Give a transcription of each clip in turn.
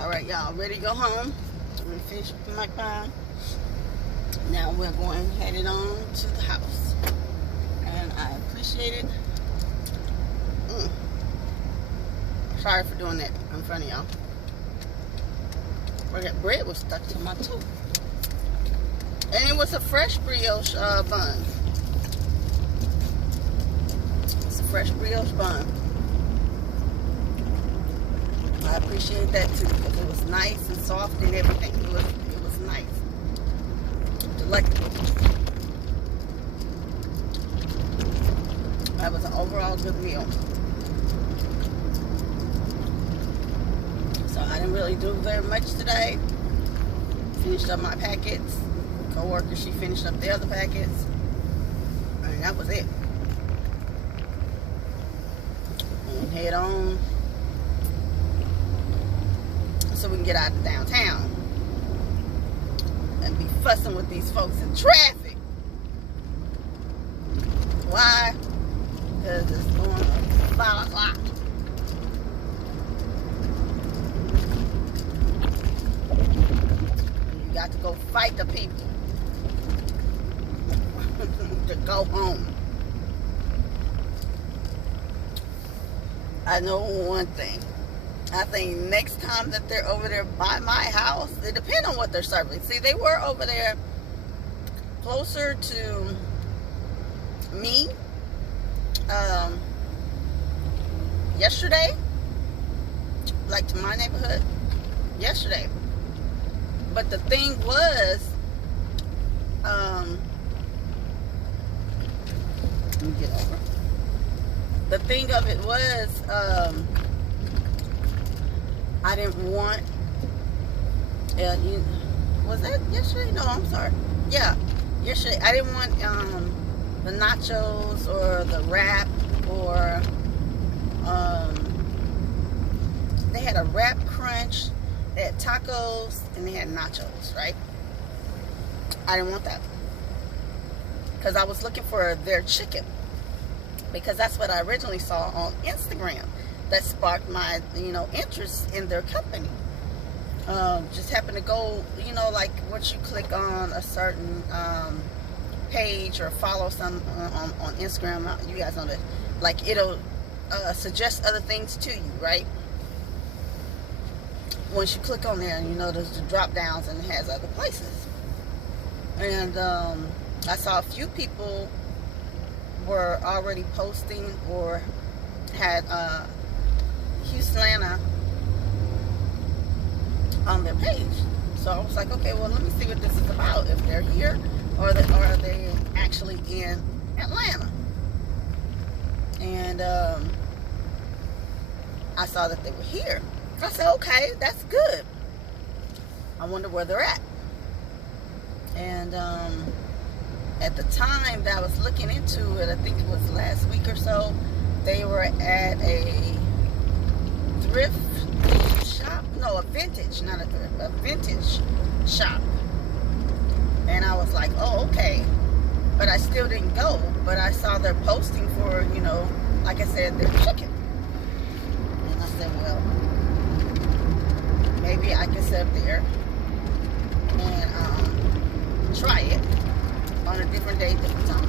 Alright, y'all, ready to go home? I'm going to finish up my pie. Now we're going headed on to the house. And I appreciate it. Sorry for doing that in front of y'all. Where that bread was stuck to my tooth. And it was a fresh brioche bun. It's a fresh brioche bun. I appreciate that too because it was nice and soft and everything. It was nice. Delectable. That was an overall good meal. So I didn't really do very much today. Finished up my packets. Co-worker, she finished up the other packets. And that was it. And head on so we can get out of downtown and be fussing with these folks in traffic. Why? Because it's going 5 o'clock. You got to go fight the people to go home. I know one thing. I think next time that they're over there by my house, it depends on what they're serving. See, they were over there closer to me yesterday, like to my neighborhood yesterday. But the thing was, let me get over. The thing of it was, I didn't want, was that yesterday? No, I'm sorry. Yeah, yesterday. I didn't want the nachos or the wrap or, they had a wrap crunch, they had tacos, and they had nachos, right? I didn't want that. Because I was looking for their chicken. Because that's what I originally saw on Instagram. That sparked my, interest in their company. Just happened to go, like once you click on a certain page or follow some on Instagram, you guys know that, like it'll suggest other things to you, right? Once you click on there, and there's the drop downs and it has other places. And I saw a few people were already posting or had Houston on their page. So I was like, okay, well, let me see what this is about. If they're here or are they actually in Atlanta. And I saw that they were here. I said, okay, that's good. I wonder where they're at. And at the time that I was looking into it, I think it was last week or so, they were at a thrift shop. No, a vintage, not a thrift, a vintage shop. And I was like, oh, okay. But I still didn't go. But I saw their posting for, like I said, their chicken. And I said, well, maybe I can sit up there and try it on a different day, different time.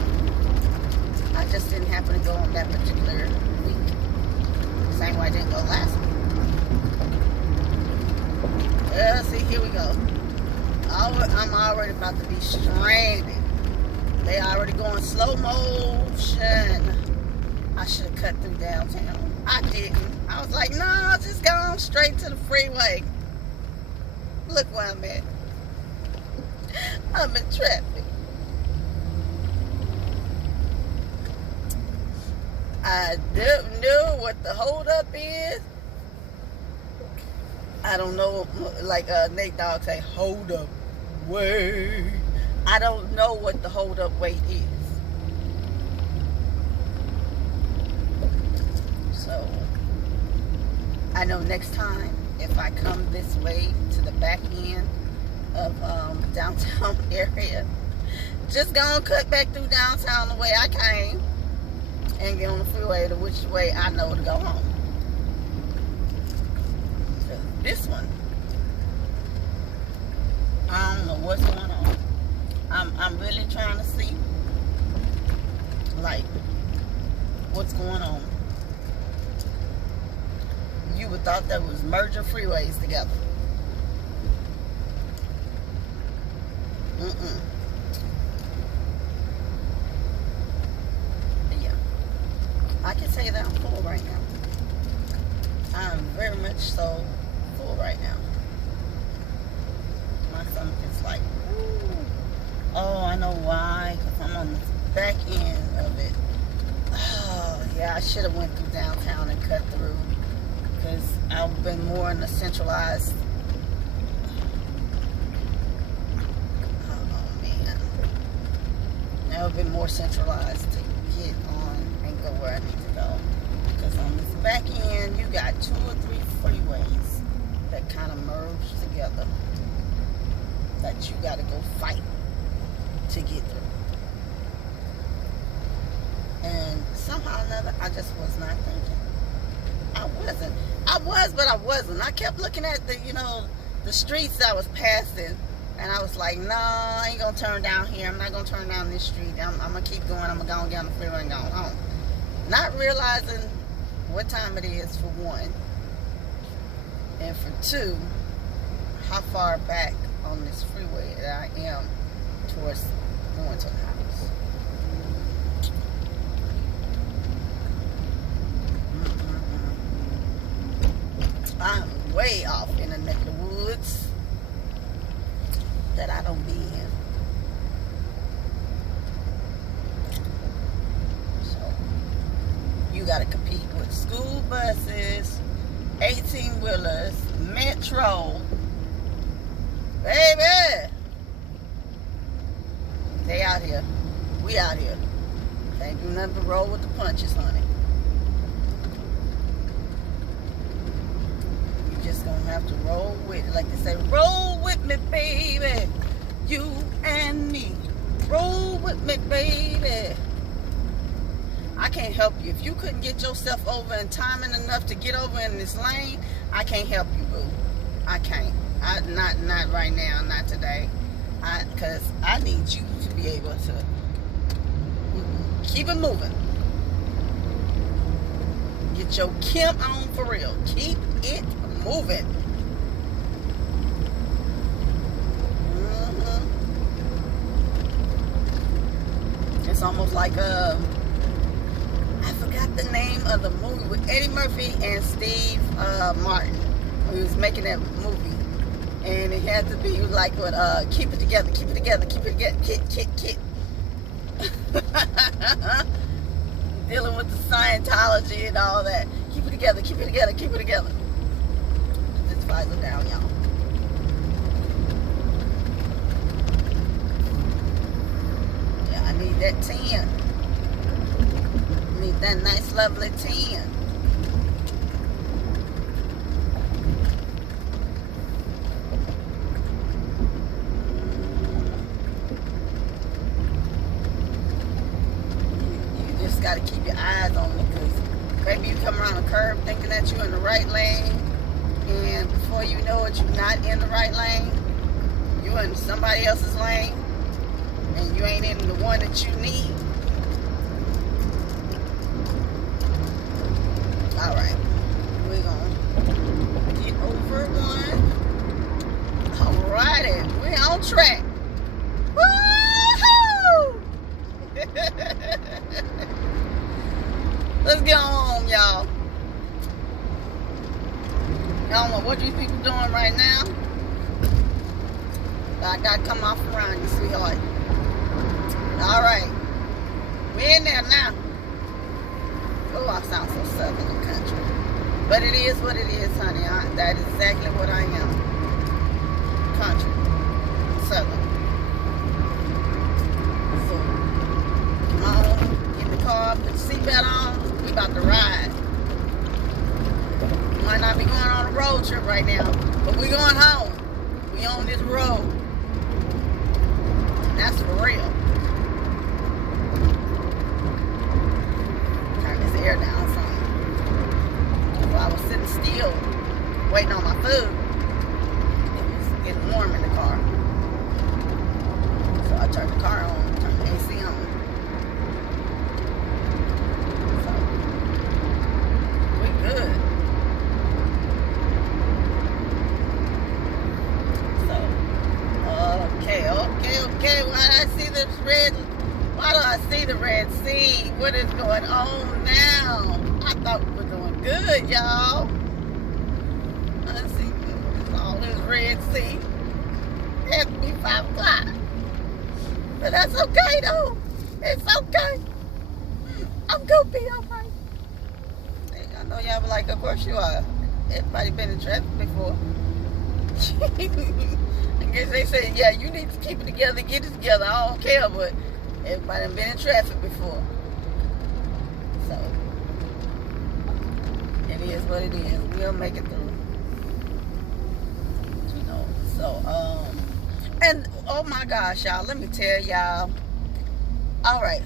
I just didn't happen to go on that particular week. Same way I didn't go last week. See, here we go. I'm already about to be stranded. They already going slow motion. I should have cut through downtown. I didn't. I was like, no, just go on straight to the freeway. Look where I'm at. I'm in traffic. I don't know what the holdup is. I don't know, like Nate Dogg say, hold up, wait. I don't know what the hold up wait is. So, I know next time, if I come this way to the back end of downtown area, just gonna cut back through downtown the way I came and get on the freeway to which way I know to go home. This one really trying to see, like, what's going on. You would thought that was merging freeways together. But yeah, I can say that I'm full right now. I'm very much so full right now. My stomach is like, ooh. Oh, I know why, because I'm on the back end of it. Oh, yeah, I should have went through downtown and cut through, because I've been more in the centralized. Oh, man. I've been more centralized to get on and go where I need to go. Because on this back end, you got 2 or 3 freeways that kind of merge together that you got to go fight to get through. And somehow or another, I just was not thinking. I was, but I wasn't. I kept looking at the, the streets that I was passing, and I was like, no, I ain't gonna turn down here. I'm not gonna turn down this street. I'm gonna keep going. I'm gonna go and get on the freeway and go home. Not realizing what time it is, for one, and for two, how far back on this freeway that I am towards going to the house. I'm way off in the neck of the woods that I don't be in. So you gotta compete with school buses, 18-wheelers, metro. Baby, they out here. We out here. Can't do nothing but roll with the punches, honey. You just gonna have to roll with it. Like they say, roll with me, baby. You and me. Roll with me, baby. I can't help you. If you couldn't get yourself over in timing enough to get over in this lane, I can't help you, boo. I can't. Not right now, not today. Because I need you to be able to keep it moving. Get your Kim on for real. Keep it moving. It's almost like I forgot the name of the movie with Eddie Murphy and Steve Martin. He was making that movie. And it had to be like what keep it together, keep it together, keep it together, kit. Dealing with the Scientology and all that. Keep it together, keep it together, keep it together. This visor down, y'all. Yeah, I need that 10. I need that nice lovely 10. Got to keep your eyes on me, because maybe you come around a curve thinking that you're in the right lane, and before you know it, you're not in the right lane. You're in somebody else's lane, and you ain't in the one that you need. All right, we're gonna get over one. All righty, we're on track. Woo-hoo! Let's get home, y'all. I don't know what these people doing right now. I gotta come off around you, sweetheart. All right. We're in there now. Oh, I sound so southern and country. But it is what it is, honey. That is exactly what I am. Country. Southern. So, come on. Get in the car. Put the seatbelt on. We about to ride. We might not be going on a road trip right now, but we going home. We on this road. And that's for real. Turn this air down some. While I was sitting still, waiting on my food, it was getting warm in the car. So I turned the car on. red? Why do I see the Red Sea? What is going on now? I thought we were doing good, y'all. I see all this Red Sea. It has to be 5 o'clock. But that's okay, though. It's okay. I'm gonna be alright. I know y'all be like, of course you are. Everybody been in traffic before. I guess they say, yeah, you need to keep it together, get it together. I don't care, but everybody done been in traffic before. So, it is what it is. We'll make it through. You know, so, and, oh my gosh, y'all, let me tell y'all. Alright,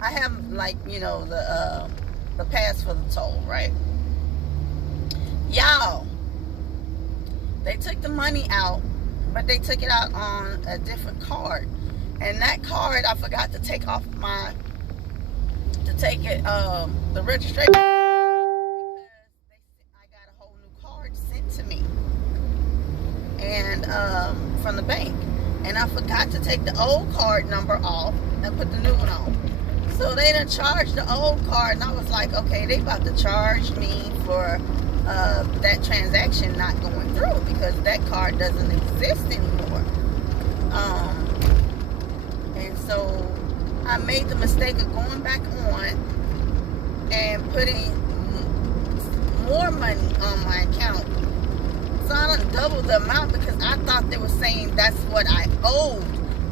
I have, like, you know, the pass for the toll, right? Y'all, they took the money out, but they took it out on a different card. And that card, I forgot to take off the registration. Because I got a whole new card sent to me. And, from the bank. And I forgot to take the old card number off and put the new one on. So they done charged the old card, and I was like, okay, they about to charge me for that transaction not going through because that card doesn't exist anymore. And so I made the mistake of going back on and putting more money on my account. So I done doubled the amount because I thought they were saying that's what I owed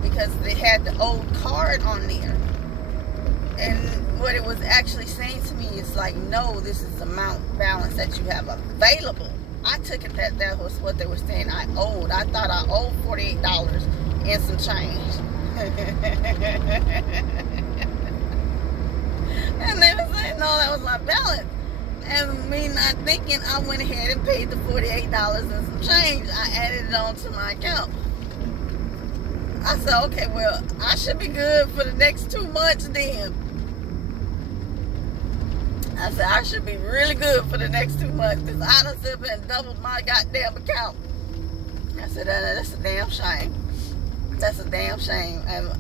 because they had the old card on there. And what it was actually saying to me is like, no, this is the amount balance that you have available. I took it that was what they were saying I owed. I thought I owed $48 and some change. And they were saying, no, that was my balance. And me not thinking, I went ahead and paid the $48 and some change. I added it onto my account. I said, okay, well, I should be good for the next 2 months then. I said, I should be really good for the next 2 months because I done sit up and doubled my goddamn account. I said, that's a damn shame. That's a damn shame. And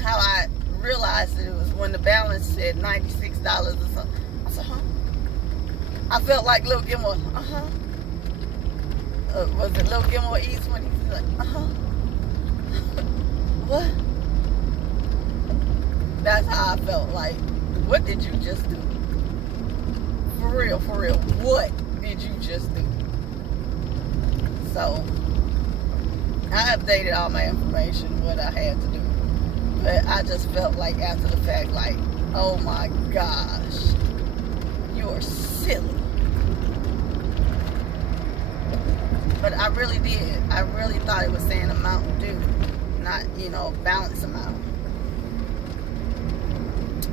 how I realized it was when the balance said $96 or something. I said, huh? I felt like Lil Gilmore. Was it Lil Gilmore East when he was like, what? That's how I felt like. What did you just do? For real, what did you just do? So, I updated all my information, what I had to do. But I just felt like after the fact, like, oh my gosh, you are silly. But I really did. I really thought it was saying amount due, not, you know, balance amount.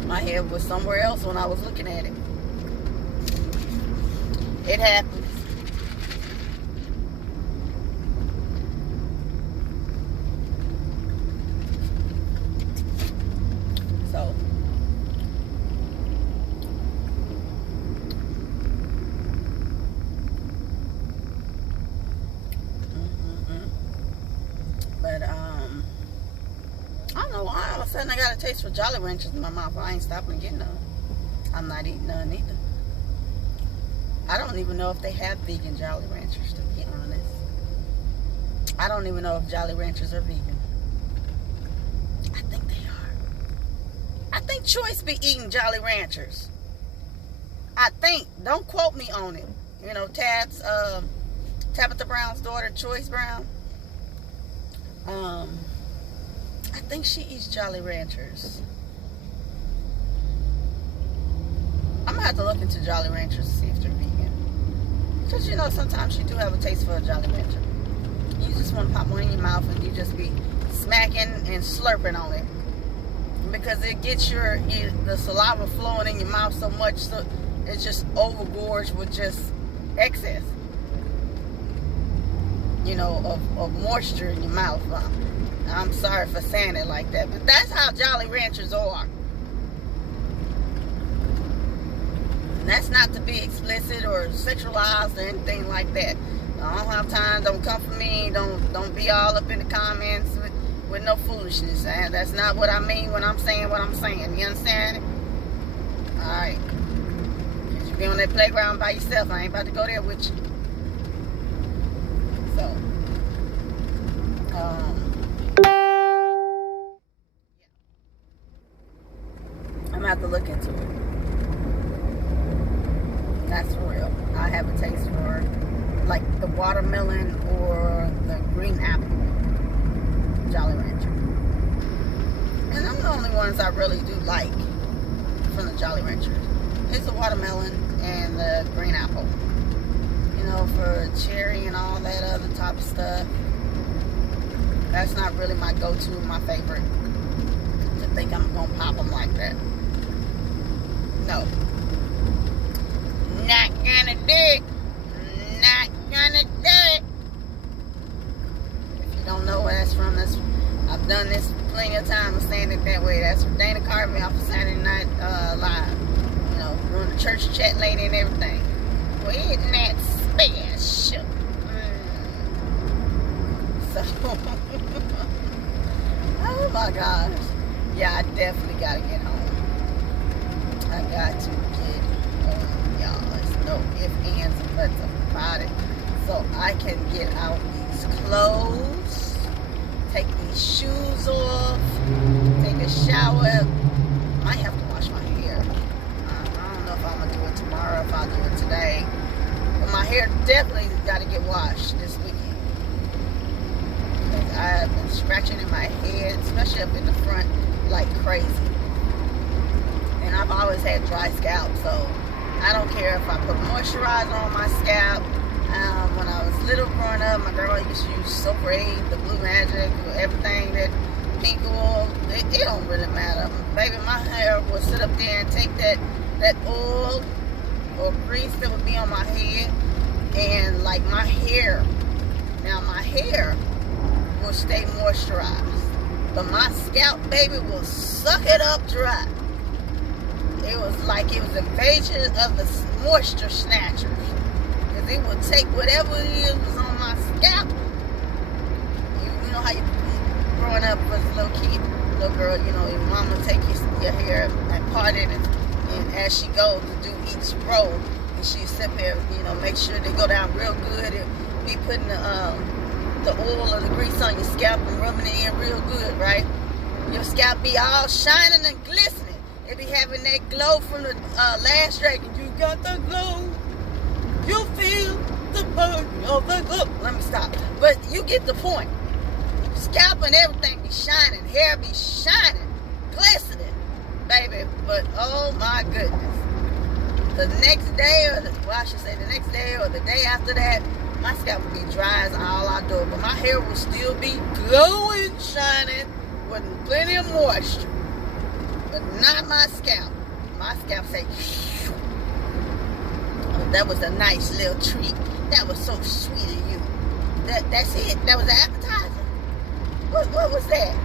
My head was somewhere else when I was looking at it. It happens. So, but I don't know why all of a sudden I got a taste for Jolly Ranchers in my mouth. I ain't stopping getting none. I'm not eating none either. I don't even know if they have vegan Jolly Ranchers, to be honest. I don't even know if Jolly Ranchers are vegan. I think they are. I think Choice be eating Jolly Ranchers. I think. Don't quote me on it. You know, Tabitha Brown's daughter, Choice Brown. I think she eats Jolly Ranchers. I'm going to have to look into Jolly Ranchers to see if they're vegan. Because, you know, sometimes you do have a taste for a Jolly Rancher. You just want to pop one in your mouth and you just be smacking and slurping on it. Because it gets the saliva flowing in your mouth so much so it's just overgorged with just excess, you know, of moisture in your mouth. I'm sorry for saying it like that, but that's how Jolly Ranchers are. And that's not to be explicit or sexualized or anything like that. I don't have time. Don't come for me. Don't be all up in the comments with with no foolishness. And that's not what I mean when I'm saying what I'm saying. You understand? Alright. Because you be on that playground by yourself. I ain't about to go there with you. So, I'm going to have to look into it. That's for real. I have a taste for like the watermelon or the green apple Jolly Rancher. And I'm the only ones I really do like from the Jolly Ranchers. It's the watermelon and the green apple. You know, for cherry and all that other type of stuff, that's not really my go-to, my favorite. To think I'm gonna pop them like that. No. Not gonna do it. Not gonna do it. If you don't know where that's from, I've done this plenty of times saying it that way. That's from Dana Carvey off of Saturday Night Live. You know, doing the church chat lady and everything. Well, isn't that special? So, oh my gosh. Yeah, I definitely gotta get home. I got to get home, y'all. There's no ifs, ands, and buts about it. So I can get out these clothes, take these shoes off, take a shower. Might have to wash my hair. I don't know if I'm gonna do it tomorrow, if I'll do it today. But my hair definitely got to get washed this weekend. Because I've been scratching in my head, especially up in the front, like crazy. And I've always had dry scalp, so I don't care if I put moisturizer on my scalp. When I was little growing up, my girl used to use Super 8, the Blue Magic, everything that pink oil, it don't really matter. Baby, my hair will sit up there and take that oil or grease that would be on my head, and like my hair will stay moisturized, but my scalp, baby, will suck it up dry. It was like it was invasion of the moisture snatchers, because it would take whatever it is was on my scalp. You know how you growing up as a little kid, little girl, you know, your mama take your hair and part it, and as she goes to do each row, and she sit there, you know, make sure they go down real good, and be putting the oil or the grease on your scalp and rubbing it in real good, right? Your scalp be all shining and glistening. It be having that glow from the last dragon. You got the glow. You feel the burn of the glow. Let me stop. But you get the point. Scalp and everything be shining. Hair be shining. Glistening. Baby. But oh my goodness. The next day, I should say the next day or the day after that, my scalp would be dry as all outdoor. But my hair would still be glowing, shining, with plenty of moisture. But not my scalp. My scalp say, oh, that was a nice little treat. That was so sweet of you. That's it. That was the appetizer. What was that?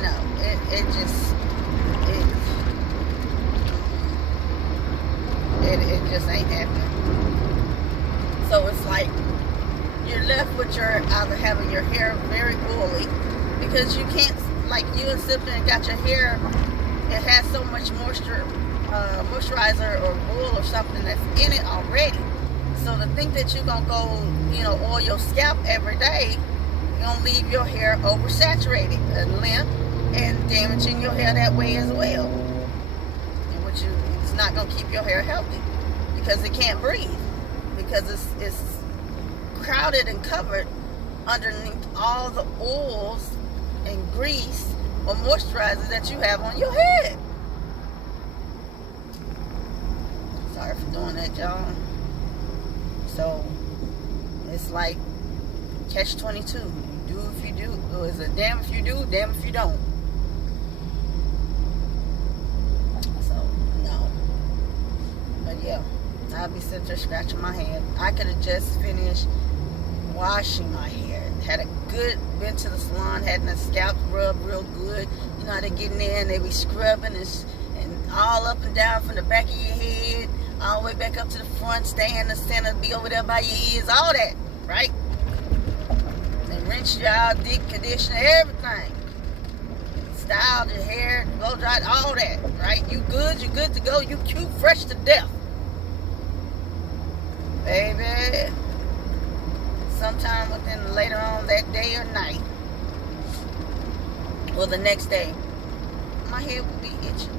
No, it just ain't happening. So it's like you're left with either having your hair very oily, because you can't, like you and Sipton got your hair, it has so much moisture, moisturizer or oil or something that's in it already. So to think that you're gonna go, you know, oil your scalp every day, you're gonna leave your hair oversaturated and limp and damaging your hair that way as well. And it's not gonna keep your hair healthy, because it can't breathe, because it's crowded and covered underneath all the oils and grease or moisturizer that you have on your head. Sorry for doing that, y'all. So it's like catch-22. You do if you do, or it's a damn if you do, damn if you don't. So no. But yeah, I'll be sitting there scratching my head. I could have just finished washing my hair. Been to the salon, had the scalp rubbed real good. You know how they get in there and they be scrubbing and all up and down from the back of your head, all the way back up to the front, stay in the center, be over there by your ears, all that, right? And rinse you out, deep conditioner, everything. Styled your hair, blow dried, all that, right? You good to go, you cute, fresh to death. Baby, sometime within later on that day or night, or the next day, my head will be itching.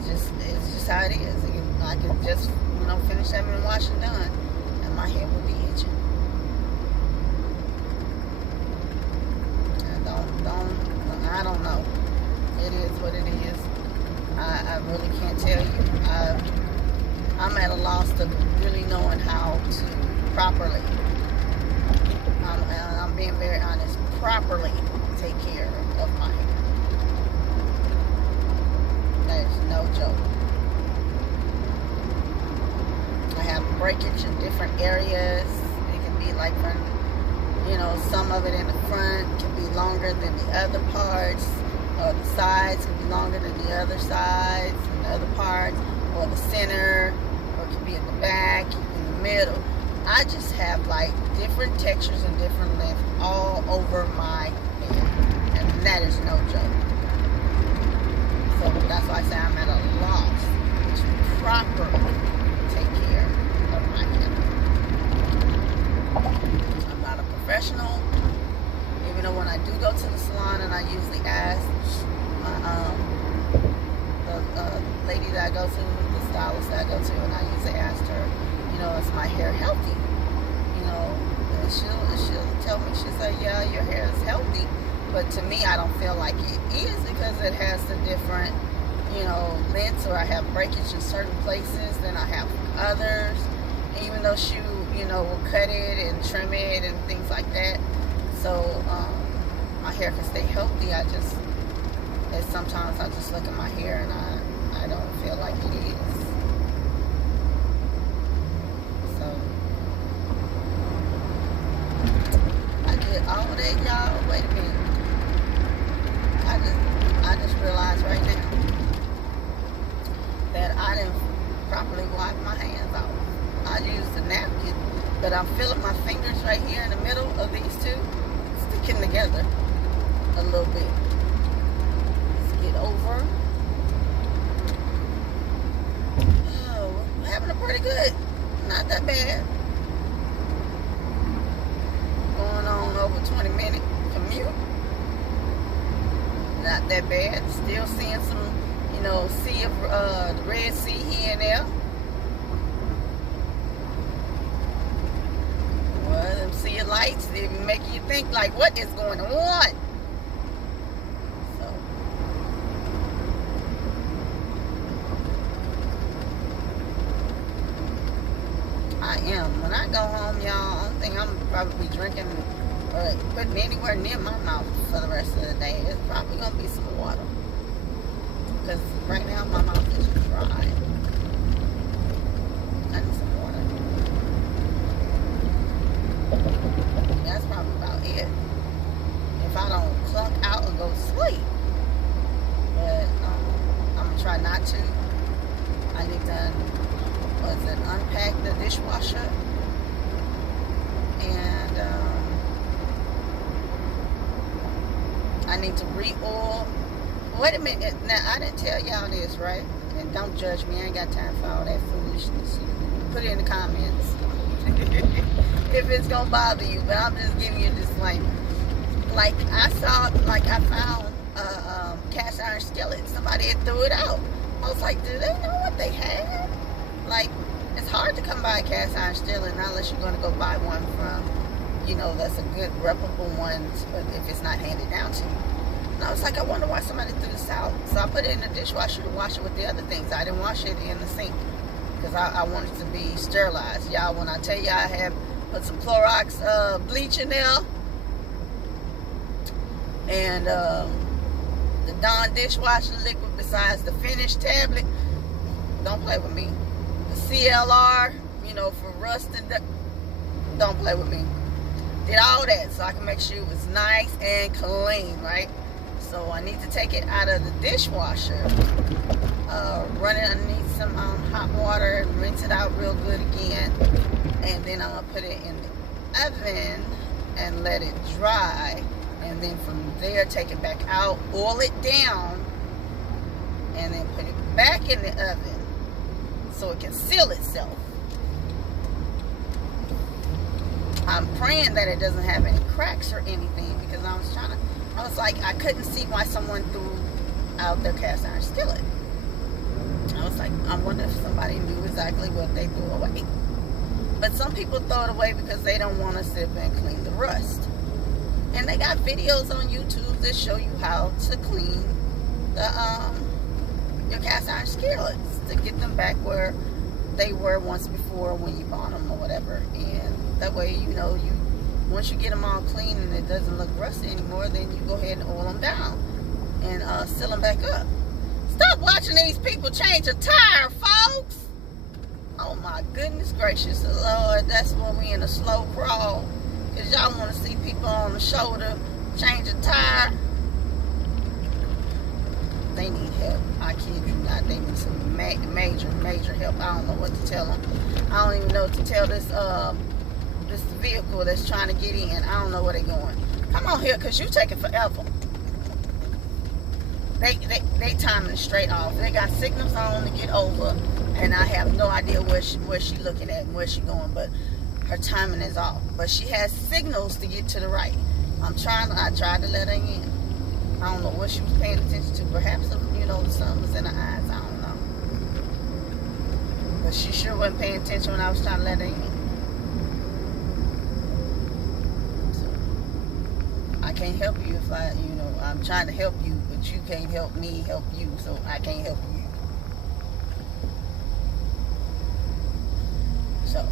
It's just how it is. I can just, finish having and wash and done, and my head will be itching. I don't know. It is what it is. I really can't tell you. I'm at a loss of really knowing how to properly, I'm being very honest, properly take care of my hair. There's no joke. I have breakage in different areas. It can be like from, some of it in the front can be longer than the other parts, or the sides can be longer than the other sides and the other parts, or the center, or it can be in the back, in the middle. I just have like different textures and different lengths all over my head, and that is no joke. So that's why I say I'm at a loss to properly take care of my hair. I'm not a professional, even though when I do go to the salon, and I usually ask the lady that I go to, the stylist that I go to, and I usually ask her, is my hair healthy? And she'll tell me, she'll say, yeah, your hair is healthy. But to me, I don't feel like it is, because it has the different, lengths, or I have breakage in certain places than I have others. And even though she, will cut it and trim it and things like that. So my hair can stay healthy. Sometimes I just look at my hair and I don't feel like it is. So I did all that, y'all. Wait a minute. I just realized right now that I didn't properly wipe my hands off. I used a napkin, but I'm feeling my fingers right here in the middle of these two sticking together a little bit. Let's get over. Oh, we're having a pretty good, not that bad. Going on over 20-minute commute. Not that bad. Still seeing some, sea of the Red Sea here and there. Well, them sea of lights, they make you think like, what is going on? So I am. When I go home, y'all, I don't think I'm probably drinking or putting anywhere near my mouth for the rest of the day. It's probably gonna be some water, because right now my mouth is dry. I need some water. That's probably about it. If I don't clunk out and go to sleep, but I'm gonna try not to. I need to unpack the dishwasher, and I need to re-oil. Wait a minute. Now, I didn't tell y'all this, right? And don't judge me. I ain't got time for all that foolishness. Put it in the comments if it's going to bother you. But I'm just giving you a disclaimer. Like, I found a cast iron skillet. Somebody had threw it out. I was like, do they know what they have? Like, it's hard to come by a cast iron skillet unless you're going to go buy one from, that's a good reputable one, if it's not handed down to you. And I was like, I wonder why somebody threw this out. So I put it in the dishwasher to wash it with the other things. I didn't wash it in the sink because I wanted it to be sterilized. Y'all, when I tell y'all I have put some Clorox bleach in there, and the Dawn dishwasher liquid besides the Finish tablet, don't play with me. The CLR, for rust and don't play with me. Did all that so I can make sure it was nice and clean, right? So I need to take it out of the dishwasher, run it underneath some hot water, rinse it out real good again, and then I'm going to put it in the oven and let it dry, and then from there take it back out, oil it down, and then put it back in the oven so it can seal itself. I'm praying that it doesn't have any cracks or anything, because I was like, I couldn't see why someone threw out their cast iron skillet. I was like, I wonder if somebody knew exactly what they threw away. But some people throw it away because they don't want to sit and clean the rust. And they got videos on YouTube that show you how to clean the your cast iron skillets to get them back where they were once before when you bought them or whatever. And that way, you know, once you get them all clean and it doesn't look rusty anymore, then you go ahead and oil them down and seal them back up. Stop watching these people change a tire, folks. Oh my goodness gracious, Lord, that's when we in a slow crawl, because y'all want to see people on the shoulder change a tire. They need help. I kid you not. They need some major help. I don't know what to tell them. I don't even know what to tell this vehicle that's trying to get in. I don't know where they're going. Come on here, because you taking forever. They timing it straight off. They got signals on to get over, and I have no idea where she looking at and where she going, but her timing is off. But she has signals to get to the right. I tried to let her in. I don't know what she was paying attention to. Perhaps, you know, the sun was in her eyes. I don't know. But she sure wasn't paying attention when I was trying to let her in. So, I can't help you if I'm trying to help you, but you can't help me help you, so I can't help you. So,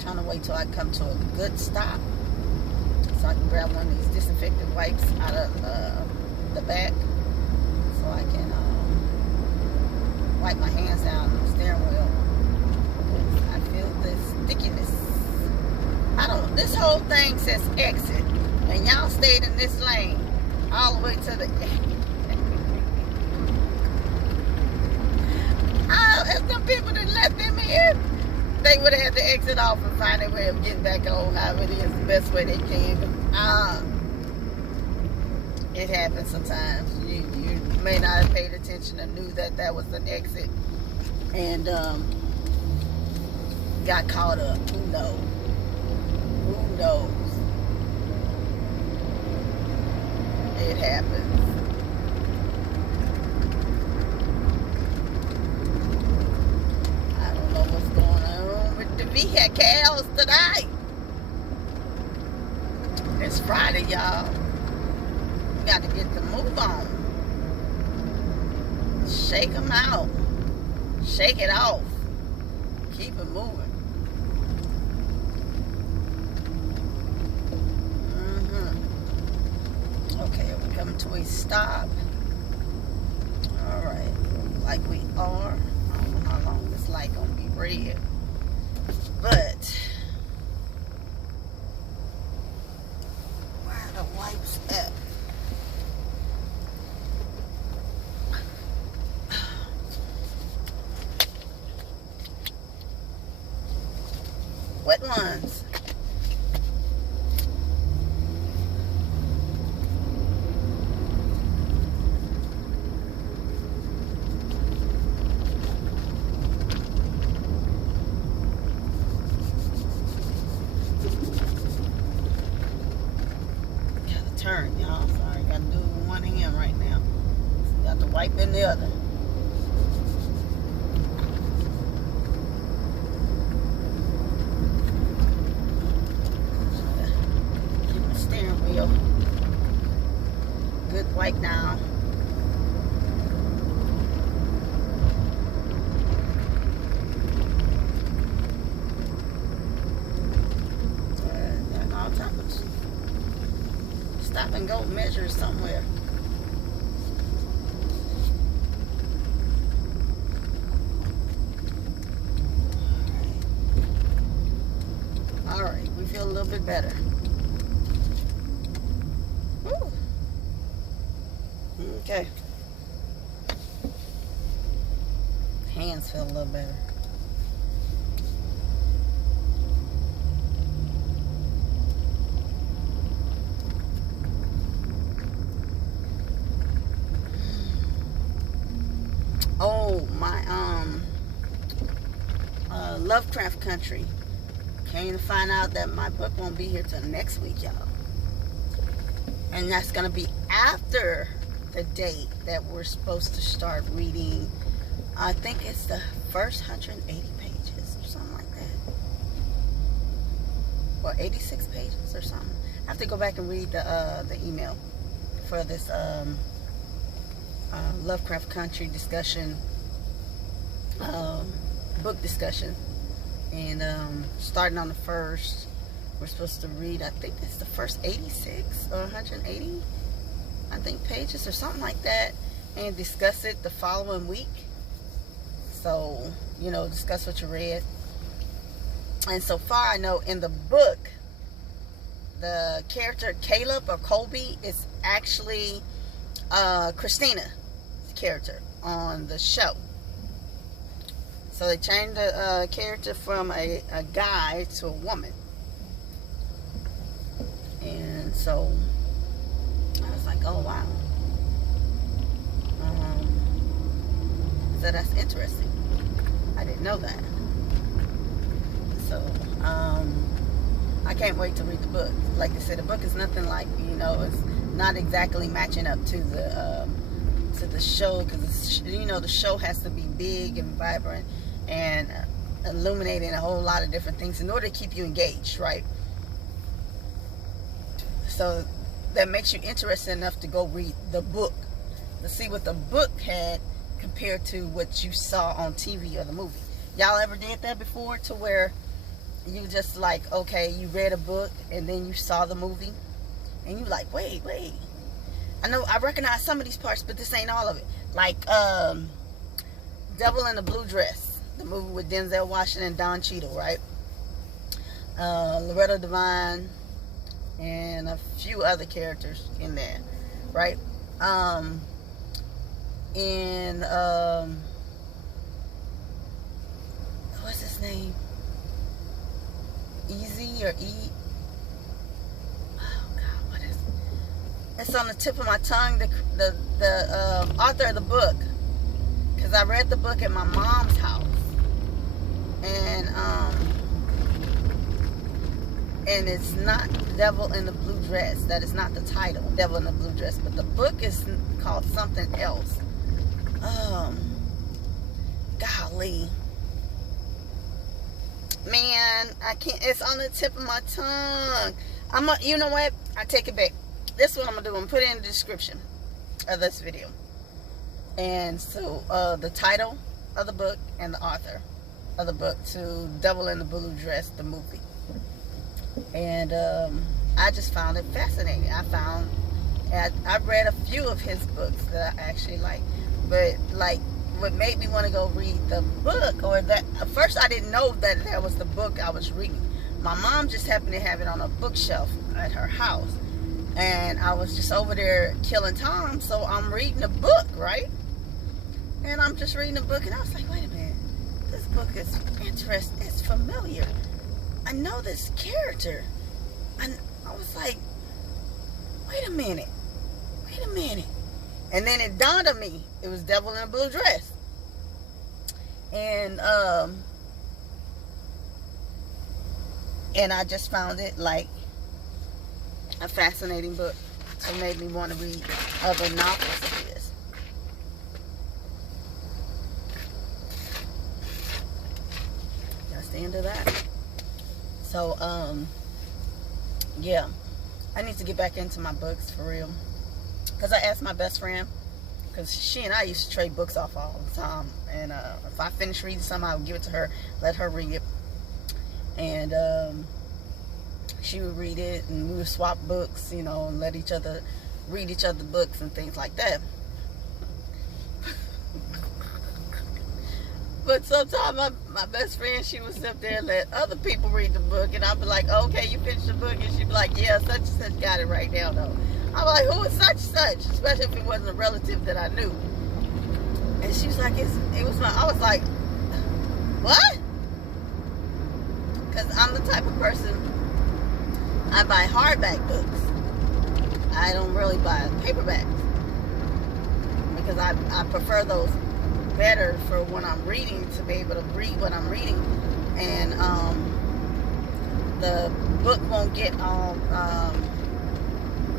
trying to wait till I come to a good stop so I can grab one of these disinfectant wipes out of the back so I can wipe my hands down on the steering wheel. I feel this stickiness. This whole thing says exit, and y'all stayed in this lane all the way to the if them people that left them here, they would have had to exit off and find a way of getting back on however it is the best way they can. But it happens sometimes. You may not have paid attention and knew that was an exit and got caught up. Who knows? Who knows? It happens. Vehicles today. It's Friday, y'all. We got to get the move on. Shake them out. Shake it off. Keep it moving. Okay, we're coming to a stop. Alright. Like we are. I don't know how long this light gonna be red. But where are the wipes at? Wet ones. Turn, y'all. Sorry, got to do it with one hand right now. Got to wipe in the other. Keep the steering wheel. Good wipe now. All topics. Stop and go measure somewhere. All right, we feel a little bit better. Ooh. Okay. Hands feel a little better. Oh, my Lovecraft Country. Came to find out that my book won't be here till next week, y'all. And that's gonna be after the date that we're supposed to start reading. I think it's the first 180 pages or something like that. Or 86 pages or something. I have to go back and read the email for this Lovecraft Country discussion, book discussion. And starting on the first, we're supposed to read, I think it's the first 86 or 180, I think, pages or something like that, and discuss it the following week. So, you know, discuss what you read. And so far, I know in the book, the character Caleb or Colby is actually Christina's character on the show. So they changed the character from a guy to a woman. And so I was like, oh wow. So that's interesting. I didn't know that. So I can't wait to read the book. Like I said, the book is nothing like, you know, it's not exactly matching up to the show, because, you know, the show has to be big and vibrant and illuminating a whole lot of different things in order to keep you engaged, right? So that makes you interested enough to go read the book, to see what the book had compared to what you saw on TV or the movie. Y'all ever did that before, to where you just like, okay, you read a book and then you saw the movie and you like, wait, I know I recognize some of these parts, but this ain't all of it. Like Devil in the Blue Dress, the movie with Denzel Washington and Don Cheadle, right? Loretta Devine and a few other characters in there, right? What's his name? Easy or E? Oh God, what is it? It's on the tip of my tongue. The author of the book, because I read the book at my mom's house, and it's not Devil in the Blue Dress. That is not the title, Devil in the Blue Dress, but the book is called something else. Golly, man, I can't. It's on the tip of my tongue. You know what? I take it back. This is what I'm gonna do. I'm gonna put it in the description of this video. And so, the title of the book and the author of the book to Devil in the Blue Dress, the movie. And I just found it fascinating. I read a few of his books that I actually like, but like what made me want to go read the book, or that at first I didn't know that was the book I was reading. My mom just happened to have it on a bookshelf at her house, and I was just over there killing time, so I'm reading the book, right? And I'm just reading the book, and I was like, wait a minute, this book is interesting, it's familiar, I know this character. And I was like, wait a minute, and then it dawned on me, it was Devil in a Blue Dress. And I just found it like a fascinating book. So it made me want to read other novels of his. That's the end of that. So yeah, I need to get back into my books for real. Because I asked my best friend, because she and I used to trade books off all the time. And if I finished reading something, I would give it to her, let her read it. And she would read it, and we would swap books, you know, and let each other read each other books and things like that. But sometimes my best friend, she would sit there and let other people read the book, and I'd be like, okay, you finished the book, and she'd be like, yeah, such and such got it right now, though. I'm like, who is such and such? Especially if it wasn't a relative that I knew. And she was like, it was my, I was like, what? Because I'm the type of person, I buy hardback books. I don't really buy paperbacks. Because I prefer those better for when I'm reading, to be able to read what I'm reading. And the book won't get all,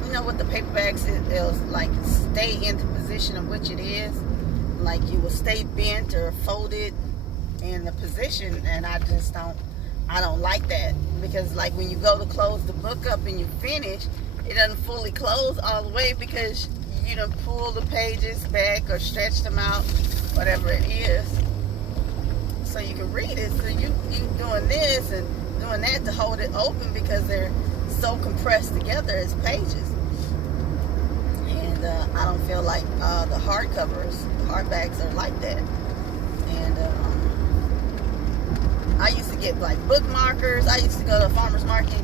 you know, with the paperbacks, it'll like stay in the position of which it is. Like you will stay bent or folded in the position, and I don't like that, because like when you go to close the book up and you finish, it doesn't fully close all the way because you done pull the pages back or stretch them out, whatever it is, so you can read it. So you doing this and doing that to hold it open because they're so compressed together as pages. And I don't feel like the hardbacks are like that. And I used to get like bookmarkers. I used to go to a farmer's market,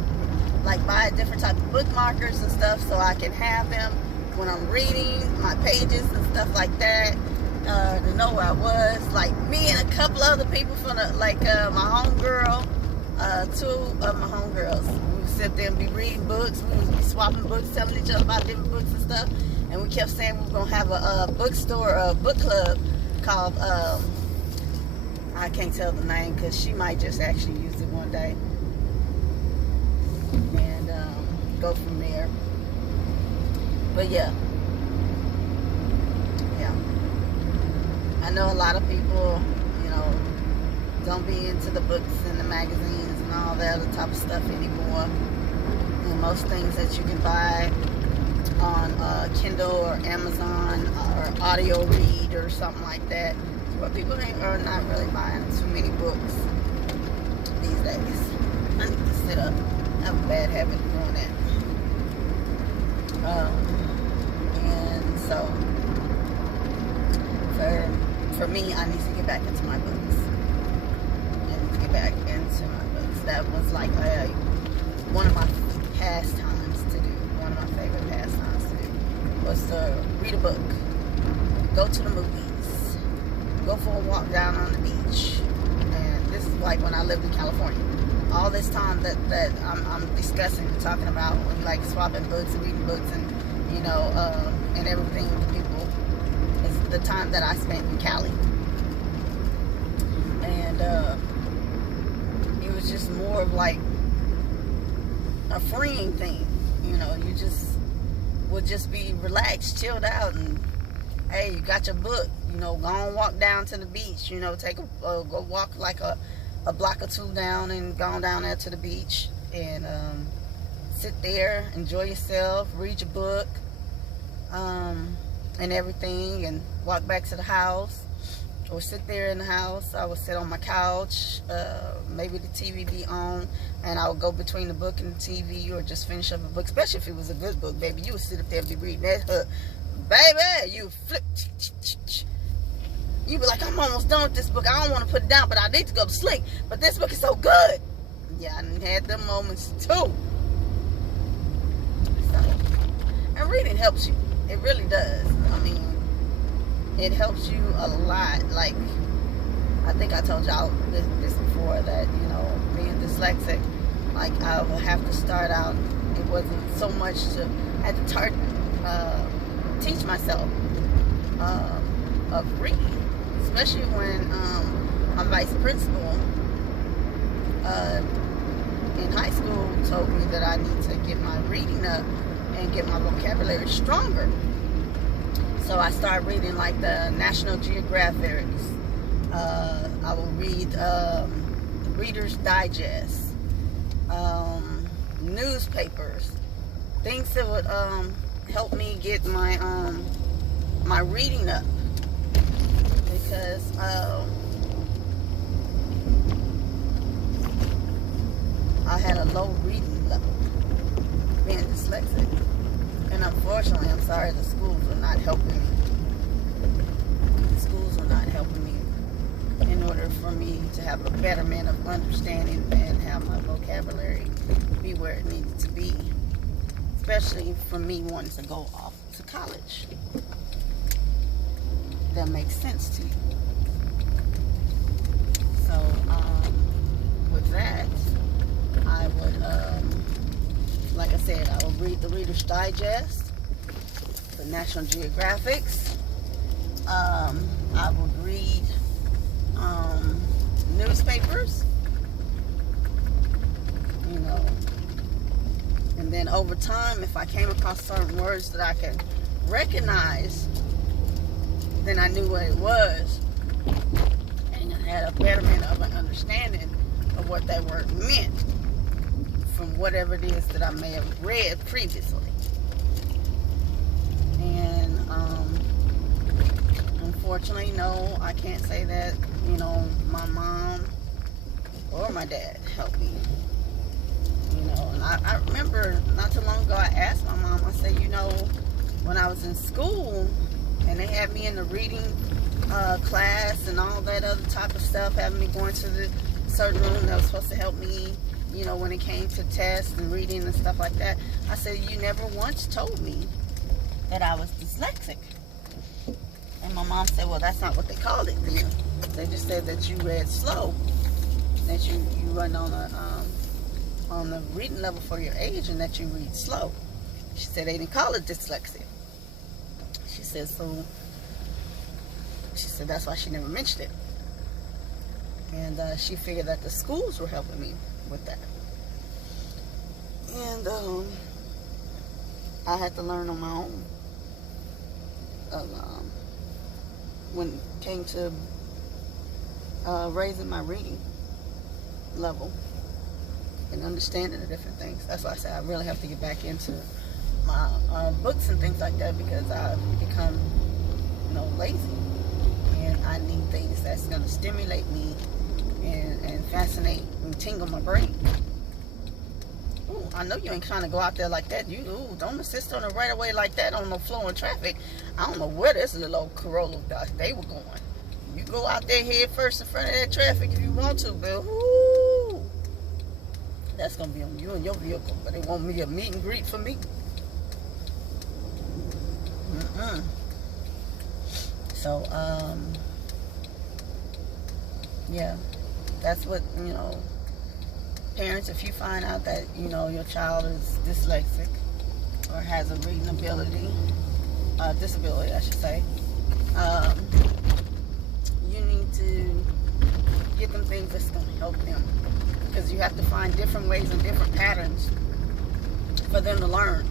like buy different type of bookmarkers and stuff so I can have them when I'm reading my pages and stuff like that, to know where I was. Like me and a couple other people from my homegirl, two of my homegirls, we would sit there and be reading books. We would be swapping books, telling each other about different books and stuff. And we kept saying we were gonna have a bookstore, a book club called, I can't tell the name because she might just actually use it one day, and go from there. But yeah, I know a lot of people, you know, don't be into the books and the magazines and all that other type of stuff anymore. And most things that you can buy on Kindle or Amazon or audio read or something like that. But people are not really buying too many books these days. I need to sit up. I have a bad habit of doing that. And so, for me, I need to get back into my books. That was like one of my pastimes to do. One of my favorite pastimes to do was to read a book, go to the movies, go for a walk down on the beach. And this is like when I lived in California. All this time that I'm discussing and talking about, like swapping books and reading books and, you know, and everything with the people, is the time that I spent in Cali. And it was just more of like a freeing thing. You know, you just would just be relaxed, chilled out, and hey, you got your book, you know, go on, walk down to the beach, you know, go walk like a block or two down and go on down there to the beach and sit there, enjoy yourself, read your book, and everything, and walk back to the house or sit there in the house. I would sit on my couch, maybe the TV be on, and I would go between the book and the TV or just finish up a book, especially if it was a good book, baby. You would sit up there and be reading that, baby, you flip, you be like, I'm almost done with this book. I don't want to put it down, but I need to go to sleep. But this book is so good. Yeah, I had them moments too. So, and reading helps you. It really does. I mean, it helps you a lot. Like, I think I told y'all this before, that, you know, being dyslexic, like, I would have to start out, it wasn't so much to, I had to teach myself of reading. Especially when my vice principal in high school told me that I need to get my reading up and get my vocabulary stronger. So I started reading like the National Geographics. I will read Reader's Digest, newspapers, things that would help me get my my reading up. Because I had a low reading level, being dyslexic, and unfortunately, I'm sorry, the schools were not helping me. The schools were not helping me in order for me to have a betterment of understanding and have my vocabulary be where it needed to be, especially for me wanting to go off to college. That makes sense to you. So with that, I would, like I said, I would read the Reader's Digest, the National Geographics. I would read newspapers, you know, and then over time, if I came across certain words that I could recognize, then I knew what it was, and I had a betterment of an understanding of what that word meant from whatever it is that I may have read previously. And unfortunately, no, I can't say that, you know, my mom or my dad helped me. You know, and I remember not too long ago, I asked my mom, I said, you know, when I was in school and they had me in the reading class and all that other type of stuff, having me going to the certain room that was supposed to help me, you know, when it came to tests and reading and stuff like that, I said, you never once told me that I was dyslexic. And my mom said, well, that's not what they called it then. They just said that you read slow, that you run on the reading level for your age, and that you read slow. She said they didn't call it dyslexia. She said, so, she said that's why she never mentioned it. And she figured that the schools were helping me with that. And I had to learn on my own. When it came to raising my reading level and understanding the different things. That's why I said I really have to get back into my books and things like that, because I've become, you know, lazy, and I need things that's going to stimulate me and fascinate and tingle my brain. Ooh, I know you ain't trying to go out there like that. You don't assist on the right of way like that on no flowing traffic. I don't know where this little old Corolla they were going. You go out there head first in front of that traffic if you want to, but whoo, that's gonna be on you and your vehicle. But it won't be a meet and greet for me. So yeah, that's what, you know, parents, if you find out that, you know, your child is dyslexic or has a reading ability, disability, I should say, you need to get them things that's going to help them, because you have to find different ways and different patterns for them to learn.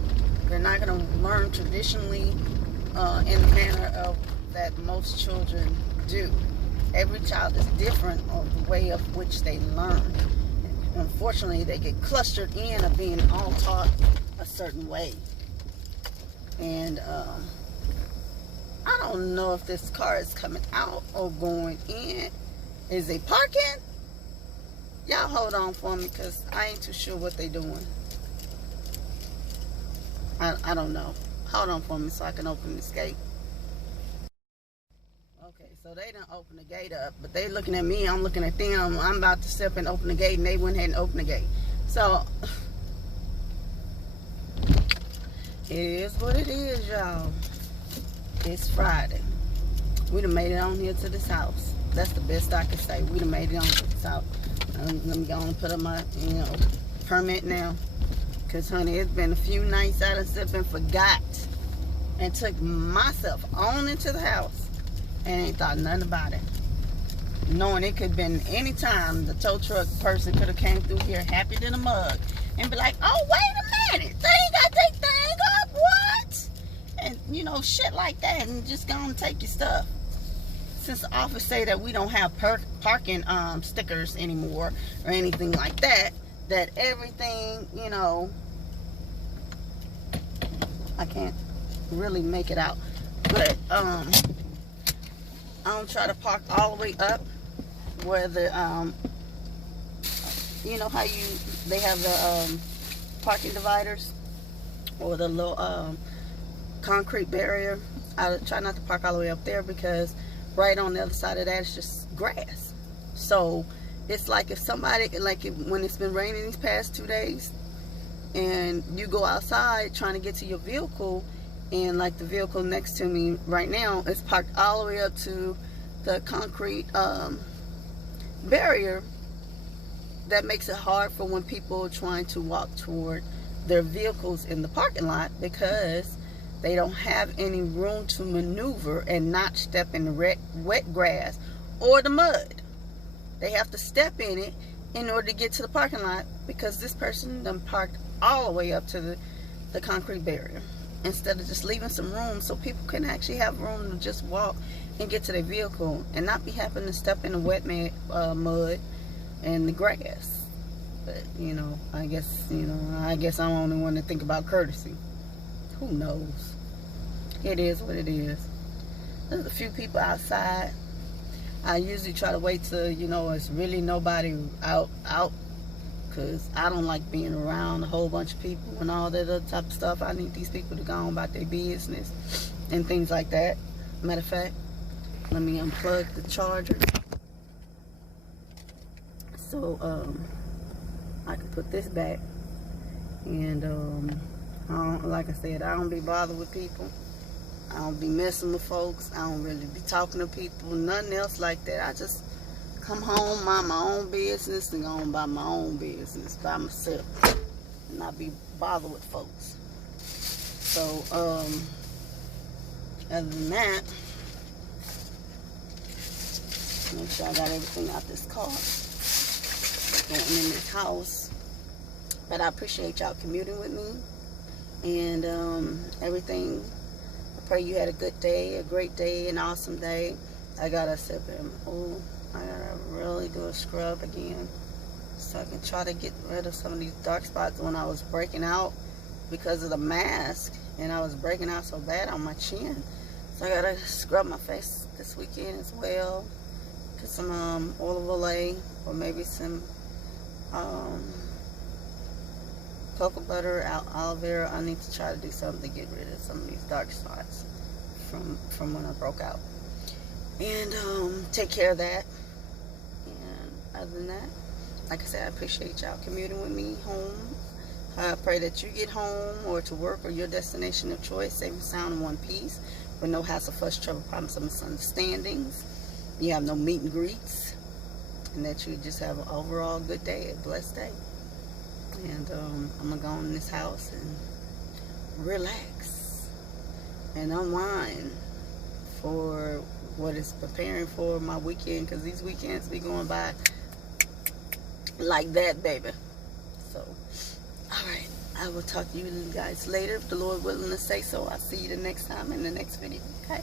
They're not going to learn traditionally in the manner of that most children do. Every child is different on the way of which they learn. Unfortunately, they get clustered in of being all taught a certain way. And I don't know if this car is coming out or going in. Is they parking? Y'all hold on for me, because I ain't too sure what they doing. I don't know. Hold on for me so I can open this gate. Okay, so they done open the gate up, but they looking at me, I'm looking at them. I'm about to step and open the gate, and they went ahead and opened the gate. So it is what it is, y'all. It's Friday. We done made it on here to this house. That's the best I can say. We done made it on to this house. Let me go on and put up my, you know, permit now. Because, honey, it's been a few nights I done slipped and forgot and took myself on into the house and ain't thought nothing about it. Knowing it could have been any time the tow truck person could have came through here happy than a mug and be like, oh, wait a minute, they ain't got that thing up, what? And, you know, shit like that, and just go and take your stuff. Since the office say that we don't have parking stickers anymore or anything like that, that everything, you know, I can't really make it out, but I don't try to park all the way up where the you know how they have the parking dividers or the little concrete barrier. I try not to park all the way up there, because right on the other side of that is just grass. So it's like if somebody, when it's been raining these past 2 days, and you go outside trying to get to your vehicle, and like the vehicle next to me right now is parked all the way up to the concrete barrier, that makes it hard for when people are trying to walk toward their vehicles in the parking lot, because they don't have any room to maneuver and not step in the wet grass or the mud. They have to step in it in order to get to the parking lot, because this person done parked all the way up to the concrete barrier, instead of just leaving some room so people can actually have room to just walk and get to their vehicle and not be having to step in the wet mud and the grass. But I guess I'm the only one to think about courtesy. Who knows? It is what it is. There's a few people outside. I usually try to wait till it's really nobody out, because I don't like being around a whole bunch of people and all that other type of stuff. I need these people to go on about their business and things like that. Matter of fact, let me unplug the charger so I can put this back. And like I said, I don't be bothered with people. I don't be messing with folks. I don't really be talking to people, nothing else like that. I just come home, mind my own business, and go on about my own business by myself, and not be bothered with folks. So other than that, make sure I got everything out this car, going in this house. But I appreciate y'all commuting with me and everything. I pray you had a good day, a great day, an awesome day. I gotta sit there. I gotta really do a scrub again, so I can try to get rid of some of these dark spots. When I was breaking out because of the mask, and I was breaking out so bad on my chin, so I gotta scrub my face this weekend as well. Put some olive oil, or maybe some cocoa butter, aloe vera. I need to try to do something to get rid of some of these dark spots from when I broke out, and take care of that. And other than that, like I said, I appreciate y'all commuting with me home. I pray that you get home or to work or your destination of choice safe and sound in one piece, with no hassle, fuss, trouble, problems, or misunderstandings. You have no meet and greets, and that you just have an overall good day, a blessed day. And I'm gonna go in this house and relax and unwind for what is preparing for my weekend, because these weekends be going by like that, baby. So, alright, I will talk to you guys later, if the Lord willing to say so. I'll see you the next time in the next video, okay?